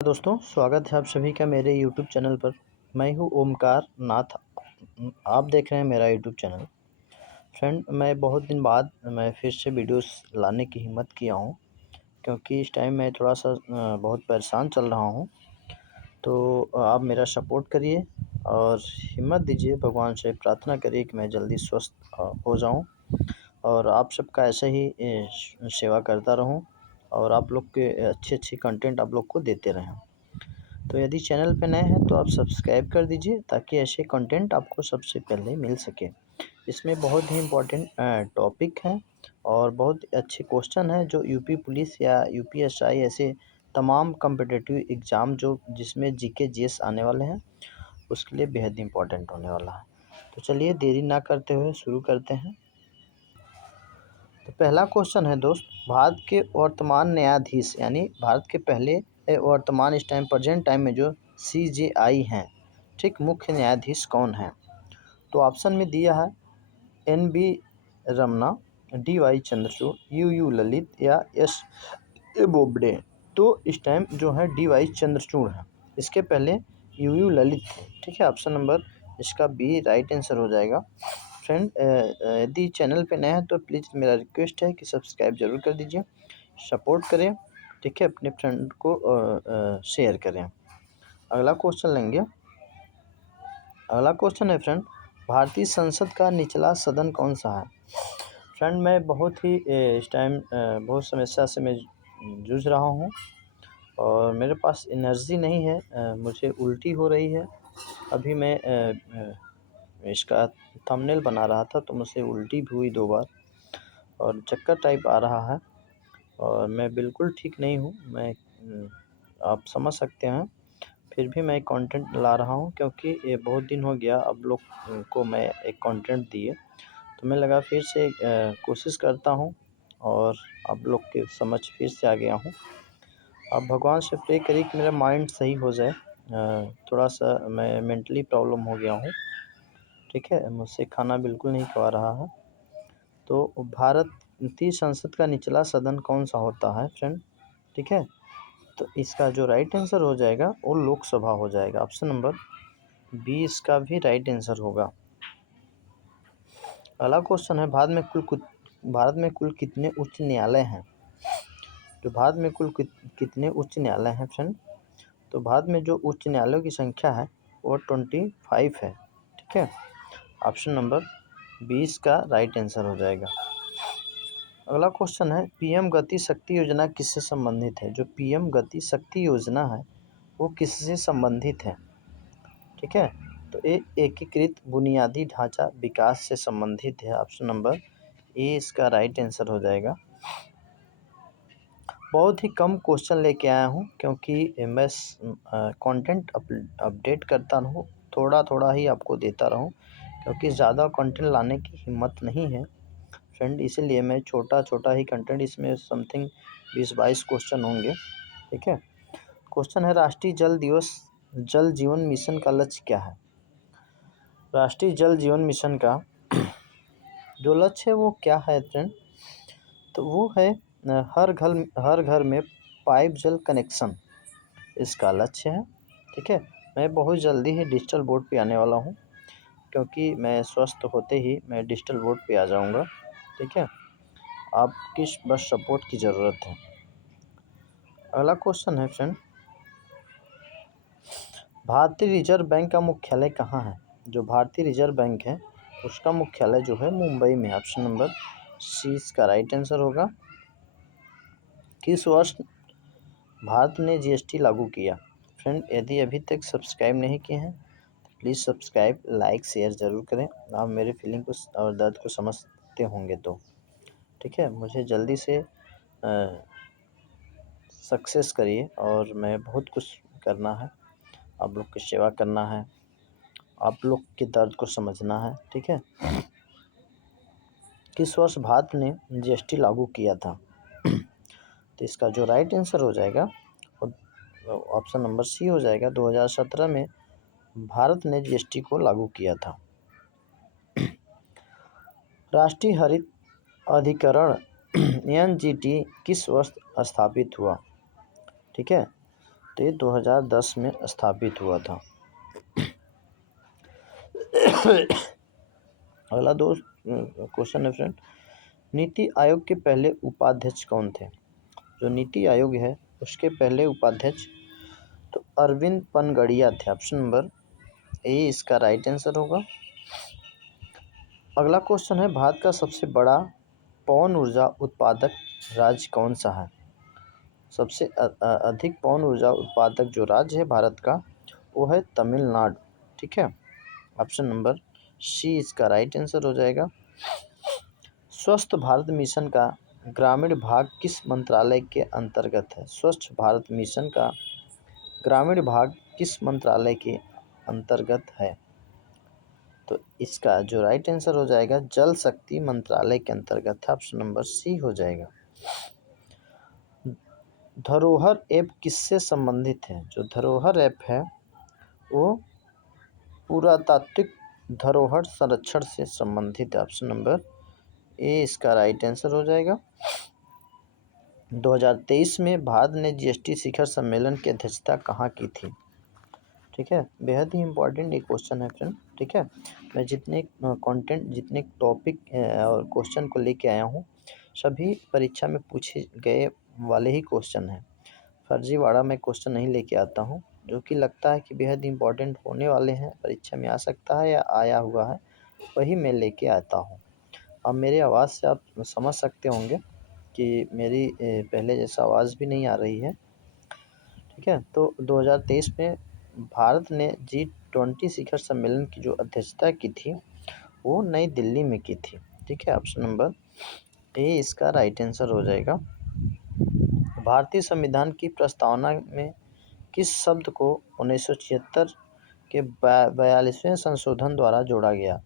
दोस्तों, स्वागत है आप सभी का मेरे यूट्यूब चैनल पर। मैं हूँ ओमकार नाथ। आप देख रहे हैं मेरा यूट्यूब चैनल। फ्रेंड, मैं बहुत दिन बाद मैं फिर से वीडियोस लाने की हिम्मत किया हूँ, क्योंकि इस टाइम मैं थोड़ा सा बहुत परेशान चल रहा हूँ। तो आप मेरा सपोर्ट करिए और हिम्मत दीजिए, भगवान से प्रार्थना करिए कि मैं जल्दी स्वस्थ हो जाऊँ और आप सबका ऐसे ही सेवा करता रहूँ और आप लोग के अच्छी कंटेंट आप लोग को देते रहें। तो यदि चैनल पे नए हैं तो आप सब्सक्राइब कर दीजिए, ताकि ऐसे कंटेंट आपको सबसे पहले मिल सके। इसमें बहुत ही इम्पोर्टेंट टॉपिक हैं और बहुत अच्छे क्वेश्चन हैं, जो यूपी पुलिस या यूपीएसआई ऐसे तमाम कम्पिटिटिव एग्ज़ाम जो जिसमें जीके जीएस आने वाले हैं, उसके लिए बेहद इम्पोर्टेंट होने वाला है। तो चलिए देरी ना करते हुए शुरू करते हैं। तो पहला क्वेश्चन है दोस्त, भारत के वर्तमान न्यायाधीश यानी भारत के पहले वर्तमान इस टाइम प्रेजेंट टाइम में जो सीजेआई हैं, ठीक, मुख्य न्यायाधीश कौन हैं? तो ऑप्शन में दिया है N V Ramana, D Y Chandrachud, U Lalit या एस ए बोबडे। तो इस टाइम जो है डी वाई चंद्रचूड़ है, इसके पहले यू ललित थे। ठीक है, ऑप्शन नंबर इसका बी राइट आंसर हो जाएगा। फ्रेंड, यदि चैनल पे नए हैं तो प्लीज़ मेरा रिक्वेस्ट है कि सब्सक्राइब ज़रूर कर दीजिए, सपोर्ट करें, ठीक है, अपने फ्रेंड को शेयर करें। अगला क्वेश्चन लेंगे। अगला क्वेश्चन है फ्रेंड, भारतीय संसद का निचला सदन कौन सा है? फ्रेंड, मैं बहुत ही इस टाइम बहुत समस्या से मैं जूझ रहा हूँ और मेरे पास एनर्जी नहीं है। मुझे उल्टी हो रही है। अभी मैं इसका थंबनेल बना रहा था तो मुझसे उल्टी भी हुई 2 बार और चक्कर टाइप आ रहा है और मैं बिल्कुल ठीक नहीं हूँ। आप समझ सकते हैं, फिर भी मैं कंटेंट ला रहा हूँ, क्योंकि ये बहुत दिन हो गया अब लोग को मैं एक कंटेंट दिए, तो मैं लगा फिर से कोशिश करता हूँ और आप लोग के समझ फिर से आ गया हूँ। आप भगवान से प्रे करिए कि मेरा माइंड सही हो जाए। थोड़ा सा मैं मेंटली प्रॉब्लम हो गया हूँ, ठीक है, मुझसे खाना बिल्कुल नहीं खा रहा है। तो भारतीय संसद का निचला सदन कौन सा होता है फ्रेंड? ठीक है, तो इसका जो राइट आंसर हो जाएगा वो लोकसभा हो जाएगा। ऑप्शन नंबर बी इसका भी राइट आंसर होगा। अगला क्वेश्चन है, भारत में कुल कितने उच्च न्यायालय हैं? तो भारत में कुल कितने उच्च न्यायालय हैं फ्रेंड? तो भारत में जो उच्च न्यायालयों की संख्या है वो 25 है। ठीक है, ऑप्शन नंबर 20 का राइट आंसर हो जाएगा। अगला क्वेश्चन है, पीएम गति शक्ति योजना किससे संबंधित है? जो पीएम गति शक्ति योजना है वो किससे संबंधित है? ठीक है, तो ये एकीकृत बुनियादी ढांचा विकास से संबंधित है। ऑप्शन नंबर ए इसका राइट आंसर हो जाएगा। बहुत ही कम क्वेश्चन लेके आया हूँ, क्योंकि मैं कंटेंट अपडेट करता रहूँ, थोड़ा थोड़ा ही आपको देता रहूँ, क्योंकि ज़्यादा कंटेंट लाने की हिम्मत नहीं है फ्रेंड। इसीलिए मैं छोटा छोटा ही कंटेंट, इसमें समथिंग 20-22 क्वेश्चन होंगे। ठीक है, क्वेश्चन है, राष्ट्रीय जल दिवस जल जीवन मिशन का लक्ष्य क्या है? राष्ट्रीय जल जीवन मिशन का जो लक्ष्य है वो क्या है फ्रेंड? तो वो है हर घर में पाइप जल कनेक्शन, इसका लक्ष्य है। ठीक है, मैं बहुत जल्दी ही डिजिटल बोर्ड पे आने वाला हूँ, क्योंकि मैं स्वस्थ होते ही मैं डिजिटल बोर्ड पे आ जाऊँगा। ठीक है, आपकी बस सपोर्ट की ज़रूरत है। अगला क्वेश्चन है फ्रेंड, भारतीय रिजर्व बैंक का मुख्यालय कहाँ है? जो भारतीय रिजर्व बैंक है उसका मुख्यालय जो है मुंबई में। ऑप्शन नंबर सी इसका राइट आंसर होगा। किस वर्ष भारत ने जीएसटी लागू किया? फ्रेंड, यदि अभी तक सब्सक्राइब नहीं किए हैं तो प्लीज़ सब्सक्राइब, लाइक, शेयर ज़रूर करें। आप मेरे फीलिंग को और दर्द को समझते होंगे तो ठीक है, मुझे जल्दी से सक्सेस करिए और मैं बहुत कुछ करना है, आप लोग की सेवा करना है, आप लोग के दर्द को समझना है। ठीक है, किस वर्ष भारत ने जीएसटी लागू किया था? तो इसका जो राइट आंसर हो जाएगा ऑप्शन नंबर सी हो जाएगा। 2017 में भारत ने जीएसटी को लागू किया था। राष्ट्रीय हरित अधिकरण एनजीटी किस वर्ष स्थापित हुआ? ठीक है, तो ये 2010 में स्थापित हुआ था। अगला दोस्त क्वेश्चन है फ्रेंड, नीति आयोग के पहले उपाध्यक्ष कौन थे? जो नीति आयोग है उसके पहले उपाध्यक्ष तो अरविंद पनगड़िया थे। ऑप्शन नंबर ए इसका राइट आंसर होगा। अगला क्वेश्चन है, भारत का सबसे बड़ा पवन ऊर्जा उत्पादक राज्य कौन सा है? सबसे अधिक पवन ऊर्जा उत्पादक जो राज्य है भारत का वो है तमिलनाडु। ठीक है, ऑप्शन नंबर सी इसका राइट आंसर हो जाएगा। स्वच्छ भारत मिशन का ग्रामीण भाग किस मंत्रालय के अंतर्गत है? स्वच्छ भारत मिशन का ग्रामीण भाग किस मंत्रालय के अंतर्गत है? तो इसका जो राइट आंसर हो जाएगा जल शक्ति मंत्रालय के अंतर्गत है। ऑप्शन नंबर सी हो जाएगा। धरोहर ऐप किससे संबंधित है? जो धरोहर ऐप है वो पुरातात्विक धरोहर संरक्षण से संबंधित है। ऑप्शन नंबर ए इसका राइट आंसर हो जाएगा। 2023 में भारत ने जीएसटी शिखर सम्मेलन की अध्यक्षता कहाँ की थी? ठीक है, बेहद ही इम्पोर्टेंट एक क्वेश्चन है फ्रेंड। ठीक है, मैं जितने कंटेंट जितने टॉपिक और क्वेश्चन को लेके आया हूँ सभी परीक्षा में पूछे गए वाले ही क्वेश्चन हैं। फर्जीवाड़ा मैं क्वेश्चन नहीं लेके आता हूँ, जो कि लगता है कि बेहद इम्पोर्टेंट होने वाले हैं, परीक्षा में आ सकता है या आया हुआ है, वही मैं लेके आता हूँ। अब मेरी आवाज़ से आप समझ सकते होंगे कि मेरी पहले जैसा आवाज़ भी नहीं आ रही है। ठीक है, तो 2023 में भारत ने G20 शिखर सम्मेलन की जो अध्यक्षता की थी वो नई दिल्ली में की थी। ठीक है, ऑप्शन नंबर ए इसका राइट आंसर हो जाएगा। भारतीय संविधान की प्रस्तावना में किस शब्द को 1976 के 42वें संशोधन द्वारा जोड़ा गया?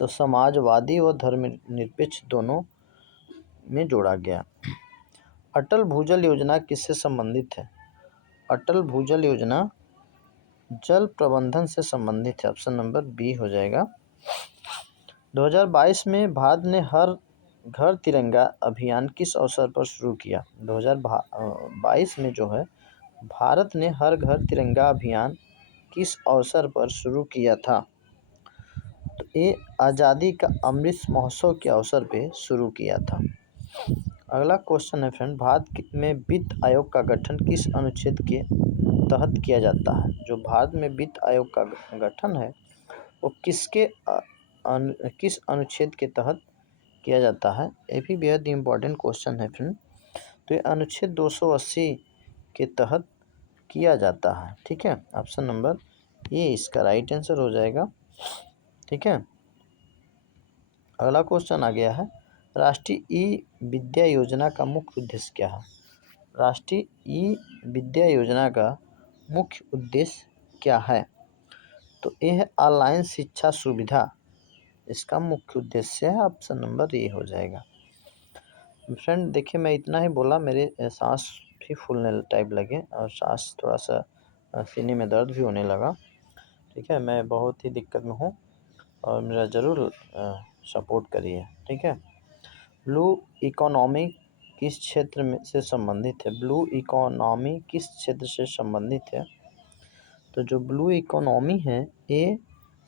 तो समाजवादी व धर्मनिरपेक्ष दोनों में जोड़ा गया। अटल भूजल योजना किससे संबंधित है? अटल भूजल योजना जल प्रबंधन से संबंधित है। ऑप्शन नंबर बी हो जाएगा। 2022 में भारत ने हर घर तिरंगा अभियान किस अवसर पर शुरू किया? 2022 में जो है भारत ने हर घर तिरंगा अभियान किस अवसर पर शुरू किया था? तो ये आज़ादी का अमृत महोत्सव के अवसर पे शुरू किया था। अगला क्वेश्चन है फ्रेंड, भारत में वित्त आयोग का गठन किस अनुच्छेद के तहत किया जाता है? जो भारत में वित्त आयोग का गठन है वो किस अनुच्छेद के तहत किया जाता है? ये भी बेहद इम्पोर्टेंट क्वेश्चन है फ्रेंड। तो ये अनुच्छेद 280 के तहत किया जाता है। ठीक है, ऑप्शन नंबर ये इसका राइट आंसर हो जाएगा। ठीक है, अगला क्वेश्चन आ गया है, राष्ट्रीय ई विद्या योजना का मुख्य उद्देश्य क्या है? राष्ट्रीय ई विद्या योजना का मुख्य उद्देश्य क्या है? तो ये है ऑनलाइन शिक्षा सुविधा, इसका मुख्य उद्देश्य है। ऑप्शन नंबर ए हो जाएगा। फ्रेंड देखिए मैं इतना ही बोला, मेरे सांस भी फूलने टाइप लगे और सांस थोड़ा सा सीने में दर्द भी होने लगा। ठीक है, मैं बहुत ही दिक्कत में हूँ और मेरा ज़रूर सपोर्ट करिए। ठीक है, ब्लू इकोनॉमी किस क्षेत्र में से संबंधित है? ब्लू इकोनॉमी किस क्षेत्र से संबंधित है? तो जो ब्लू इकोनॉमी है ये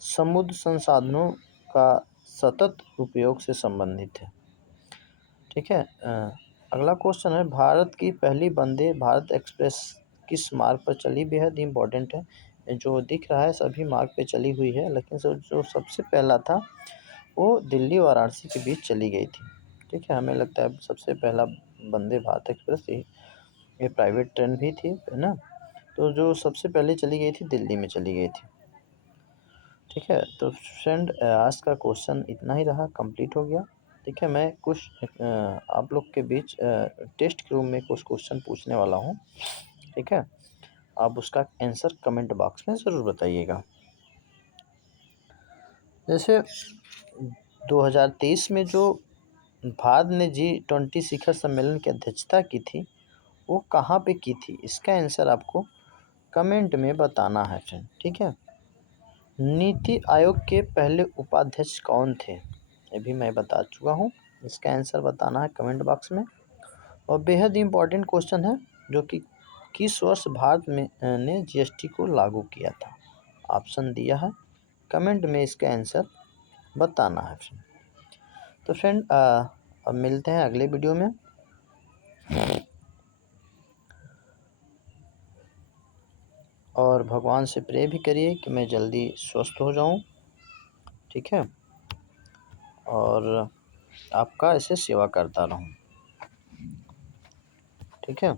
समुद्र संसाधनों का सतत उपयोग से संबंधित है। ठीक है, अगला क्वेश्चन है, भारत की पहली वंदे भारत एक्सप्रेस किस मार्ग पर चली? बेहद इम्पोर्टेंट है, जो दिख रहा है सभी मार्ग पे चली हुई है, लेकिन जो सबसे पहला था वो दिल्ली वाराणसी के बीच चली गई थी। ठीक है, हमें लगता है सबसे पहला वंदे भारत एक्सप्रेस ये प्राइवेट ट्रेन भी थी, है ना? तो जो सबसे पहले चली गई थी दिल्ली में चली गई थी। ठीक है, तो फ्रेंड आज का क्वेश्चन इतना ही रहा, कंप्लीट हो गया। ठीक है, मैं कुछ आप लोग के बीच टेस्ट के रूम में कुछ क्वेश्चन पूछने वाला हूँ। ठीक है, आप उसका आंसर कमेंट बॉक्स में ज़रूर बताइएगा। जैसे 2023 में जो भारत ने G20 शिखर सम्मेलन की अध्यक्षता की थी वो कहाँ पे की थी? इसका आंसर आपको कमेंट में बताना है फ्रेंड। ठीक है, नीति आयोग के पहले उपाध्यक्ष कौन थे? ये भी मैं बता चुका हूँ, इसका आंसर बताना है कमेंट बॉक्स में। और बेहद ही इम्पोर्टेंट क्वेश्चन है, जो कि किस वर्ष भारत में ने जीएसटी को लागू किया था। ऑप्शन दिया है, कमेंट में इसका आंसर बताना है फ्रेंड। तो फ्रेंड अब मिलते हैं अगले वीडियो में। और भगवान से प्रे भी करिए कि मैं जल्दी स्वस्थ हो जाऊं, ठीक है, और आपका ऐसे सेवा करता रहूं, ठीक है।